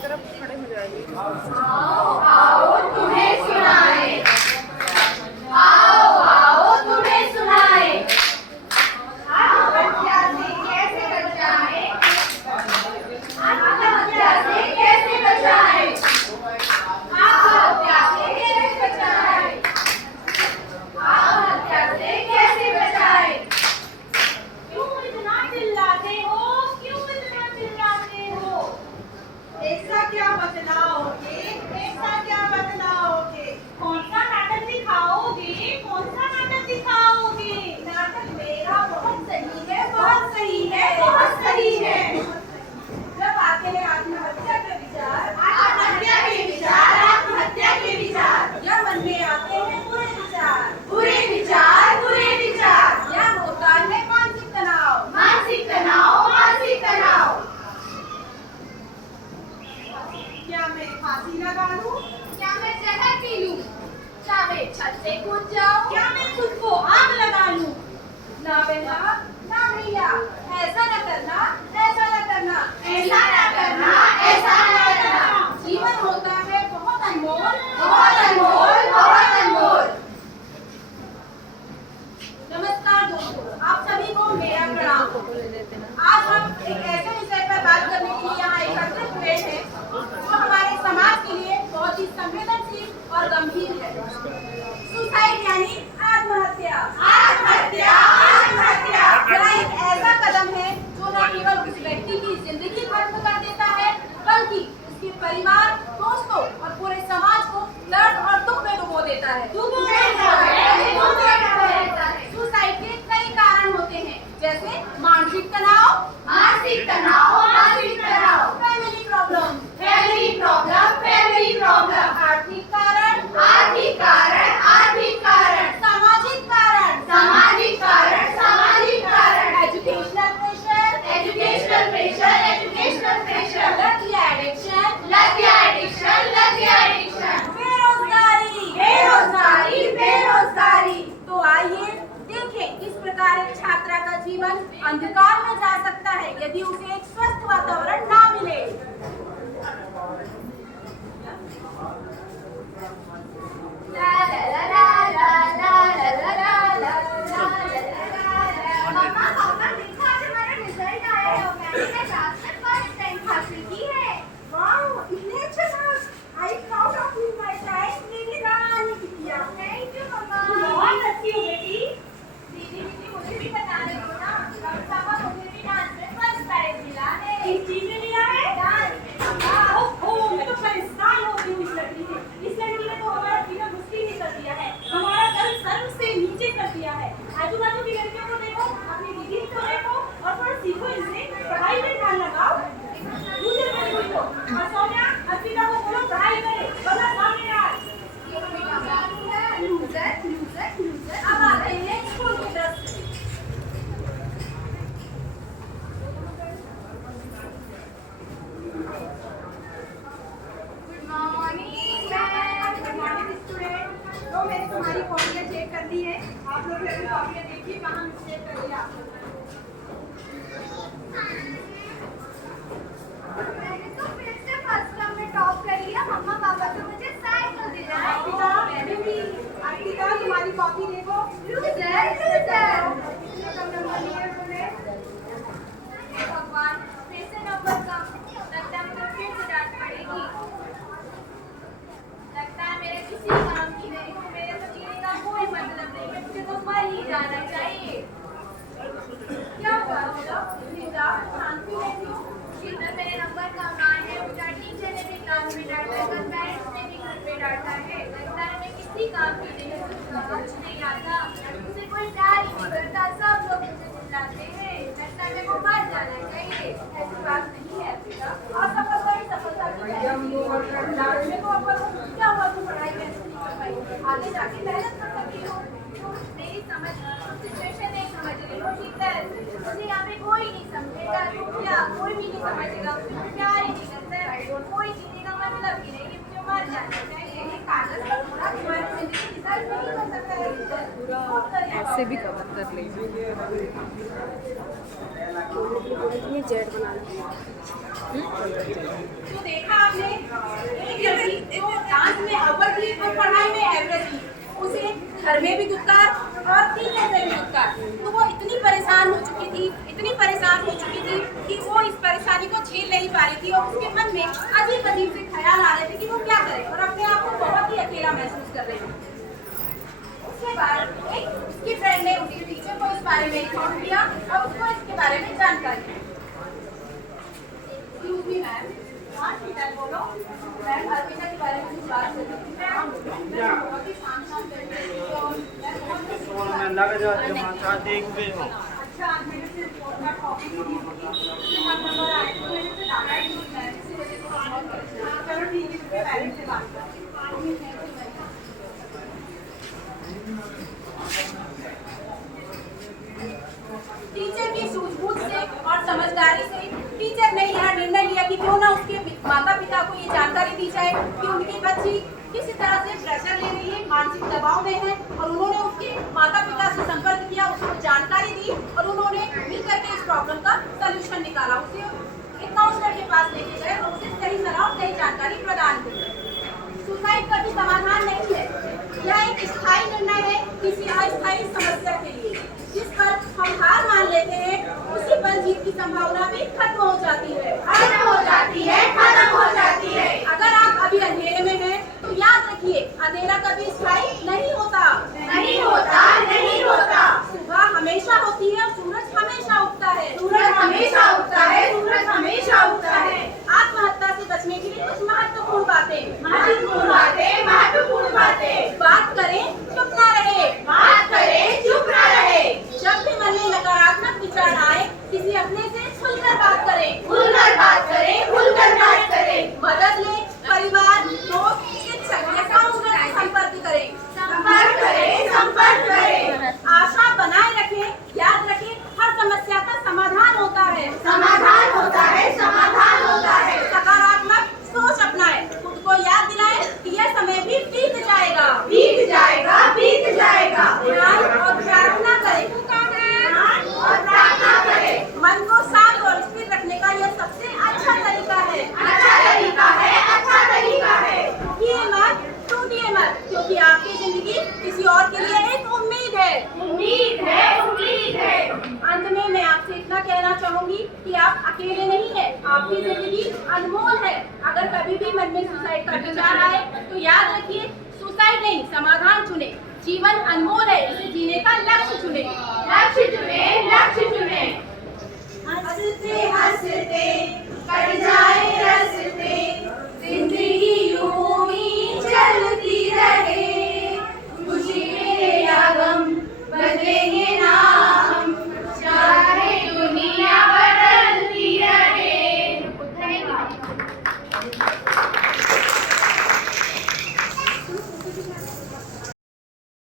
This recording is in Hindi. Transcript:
तरफ खड़े हो जाइए। आओ आओ तुम्हें सुनाए, आओ आओ तुम्हें सुनाए, आत्महत्या से कैसे बचाए, आत्महत्या से कैसे बचाए, आत्महत्या से कैसे बचाए, आत्महत्या से कैसे बचाए। क्यों इतना चिल्लाते हो, क्यों इतना चिल्लाते हो? ऐसा क्या बतलाओगे, ऐसा क्या बतलाओगे? कौन सा नाटक दिखाओगे, कौन सा नाटक दिखाओगे? नाटक मेरा बहुत सही है, बहुत सही है, बहुत सही है। जब आते हैं आत्महत्या के विचार, आत्महत्या के विचार, आत्महत्या के विचार, या मन में आते हैं बुरे विचार, बुरे विचार, बुरे विचार, या होता है मानसिक तनाव, मानसिक तनाव, मानसिक तनाव। क्या मैं फांसी लगा लूं? क्या मैं जहर पी लूं? क्या मैं छत से कूद जाऊं? क्या मैं खुद को आग लगा लूं? ना बेटा, ना भैया, ऐसा न करना, ऐसा न करना, ऐसा ना करना, ऐसा ना करना। जीवन होता है बहुत अनमोल, बहुत अनमोल, बहुत अनमोल। नमस्कार दोस्तों, आप सभी को मेरा प्रणाम। आज हम एक ऐसे विषय पर बात करने के लिए यहाँ एकत्रित हुए हैं जो हमारे समाज के लिए बहुत ही संवेदनशील और गंभीर है। सुसाइड यानी आत्महत्या। आत्महत्या, आत्महत्या। यह एक ऐसा कदम है जो न केवल उस व्यक्ति की जिंदगी खत्म कर देता है, बल्कि उसके परिवार, दोस्तों और पूरे समाज को दर्द और दुख में डुबो देता है। सुसाइड के कई कारण होते हैं, जैसे मानसिक तनाव, मानसिक तनाव, मानसिक तनाव, family problem, family problem, family problem, आर्थिक कारण, आर्थिक कारण, आर्थिक कारण, सामाजिक कारण, सामाजिक कारण, सामाजिक कारण, educational pressure, educational pressure, educational pressure, लत या एडिक्शन, लत या एडिक्शन, लत या एडिक्शन, बेरोजगारी, बेरोजगारी, बेरोजगारी। तो आइए देखें किस प्रकार एक छात्रा का जीवन अंधकार में जा सकता है यदि उसे एक स्वस्थ वातावरण ना मिले। ला ला ला ला ला ला ला ला ला ला ला। मम्मा पापा देखो आज हमारा रिजल्ट आया है और मैंने क्लास में फर्स्ट रैंक हासिल की है। वाओ, इतने अच्छे marks! I proud of you my child. मेरी रानी बिटिया। थैंक यू मम्मा। बहुत अच्छी हो बेटी। दीदी दीदी मुझे भी बताने दो ना, पापा मुझे भी डांस में फर्स्ट प्राइज मिला है। किस चीज में लिया है? डांस में पापा। ओह, मैं तो परेशान हो गई हूँ इस लड़की से। इस लड़की ने तो हमारा जीवन मुश्किल ही कर दिया है, हमारा कल सर्व से नीचे कर दिया है। आजू बाजू की लड़कियों को देखो, अपनी दीदी को देखो और थोड़ा सीखो इनसे, पढ़ाई में ध्यान लगाओ। दूसरे बड़ी हुई तो और सोनिया, अर्पिता को बोलो पढ़ाई करे, वरना सामने आ। Loser, loser, loser. अब आते हैं स्कूल की तरफ से। Good morning ma'am. Good morning student. तो मैंने तुम्हारी कॉपियाँ चेक कर ली है। आप लोग अपनी कॉपियाँ देखिए कहाँ मिस्टेक कर दिया आप लोगों ने। मैंने तो फिर से फर्स्ट टर्म में टॉप कर लिया। मम्मा पापा तो मुझे साइकिल दिलाए। अर्पिता, बेटी, अर्पिता तुम्हारी कॉपी देखो। Loser, loser. कितने कम नंबर लिए तुमने? हे भगवान, फिर से नंबर कम। लगता है मुझे फिर से डांट पड़ेगी। लगता है मेरे किसी काम की नहीं हूँ। मेरे तो जीने का कोई मतलब नहीं है। मुझे तो मर ही जाना चाहिए। क्या हुआ होगा? निदा, शांति रहती हो? जिधर मेरे नंबर कम आए हैं, मुझे टीचर ने भी क्लास में डांटा है, कल पेरेंट्स ने भी घर पे डांटा है। लगता है मैं किसी काम की नहीं हूँ, मुझे कुछ नहीं आता, मुझे कोई प्यार ही नहीं करता, सब लोग मुझे चिल्लाते हैं। लगता है मेरे को मर जाना चाहिए। ऐसी बात नहीं है अर्पिता। असफलता ही सफलता की पहचान है। लास्ट में तो अव्वल हो, क्या हुआ तुम पढ़ाई कैसे नहीं कर पाई? आगे जाके मेहनत कर सकती हो। मेरी समझ सिचुएशन नहीं समझ रही हो शीतल। मुझे यहाँ पे कोई नहीं समझेगा, तो क्या कोई भी नहीं समझेगा, मुझे प्यार ही नहीं करता है, कोई जीने का मतलब ही नहीं है, मुझे मर जाना चाहिए। ये कागज पर पूरा तुम्हारी जिंदगी डिसाइड नहीं कर सकता है। पूरा ऐसे भी कवर कर लेंगे। बोलने के लिए बोली थी जेड बनाना। तो देखा आपने, एक लड़की जो डांस में अव्वल थी और पढ़ाई में एवरेज थी, उसे घर में भी दुत्कार और टीचर से भी दुत्कार। तो वो इतनी परेशान हो चुकी थी कि वो इस परेशानी को झेल नहीं पा रही थी और उसके मन में अजीब अजीब से ख्याल आ रहे थे कि वो क्या करे और अपने आप को बहुत ही अकेला महसूस कर रही थी। उसके बाद एक उसकी फ्रेंड ने उसके टीचर को इस बारे में इन्फॉर्म किया और उसको इसके बारे में जानकारी दी। एक्सक्यूज मी मैम, हाँ टीचर बोलो। मैम अर्पिता के बारे में कुछ बात करनी थी। मैम बहुत ही शांत लड़की थी और मैं बहुत अच्छा आज मेरे से रिपोर्ट कॉपी की थी, उसमें आप नंबर आए तो मेरे से डाटा ही नहीं है, इसी वजह से बहुत परेशान। चलो ठीक है, मेरे पेरेंट्स से बात करते हैं। टीचर की सूझबूझ से और समझदारी से टीचर ने यह निर्णय लिया कि क्यों ना उसके माता पिता को ये जानकारी दी जाए कि उनकी बच्ची किसी तरह से प्रेशर ले रही है, मानसिक दबाव में है। और उन्होंने उसके माता पिता से संपर्क किया, उसको जानकारी दी और उन्होंने मिलकर के इस प्रॉब्लम का सलूशन निकाला। उसे एक काउंसलर के पास लेके गए और उसे सही सलाह और सही जानकारी प्रदान की। सुसाइड का भी समाधान नहीं है, यह एक स्थायी निर्णय है किसी अस्थायी समस्या के लिए। जिस पर हम हार मान लेते हैं उसी पर जीत की संभावना भी खत्म हो जाती है। अगर आप अभी अंधेरे में हैं तो याद रखिए अंधेरा कभी स्थायी नहीं होता। सुबह हमेशा होती है और सूरज हमेशा उगता है। आत्महत्या से बचने के लिए कुछ महत्वपूर्ण बातें। बात करें, चुप ना रहे। जब भी मन में नकारात्मक विचार आए किसी अपने से खुलकर बात करें। मदद ले, परिवार, दोस्त, शिक्षक या काउंसलर से संपर्क करें। आशा बनाए रखें, याद रखें हर समस्या का समाधान होता है। सकारात्मक सोच अपनाएं, खुद को याद दिलाएं कि यह समय भी बीत जाएगा। ध्यान और प्रार्थना करें। मन को शांत और स्थिर रखने का यह सबसे अच्छा तरीका है। टूटिए मत, क्योंकि आपकी जिंदगी किसी और के लिए एक उम्मीद है। अंत में मैं आपसे इतना कहना चाहूंगी कि आप अकेले नहीं हैं, आपकी जिंदगी अनमोल है। अगर कभी भी मन में सुसाइड का विचार आए तो याद रखिए सुसाइड नहीं, समाधान चुने। जीवन अनमोल है, इसे जीने का लक्ष्य चुने। हंसते कट जाए रस्ते, जिंदगी यूं ही चलती रहे। खुशी में या गम बदलेंगे ना हम, चाहे दुनिया बदलती रहे।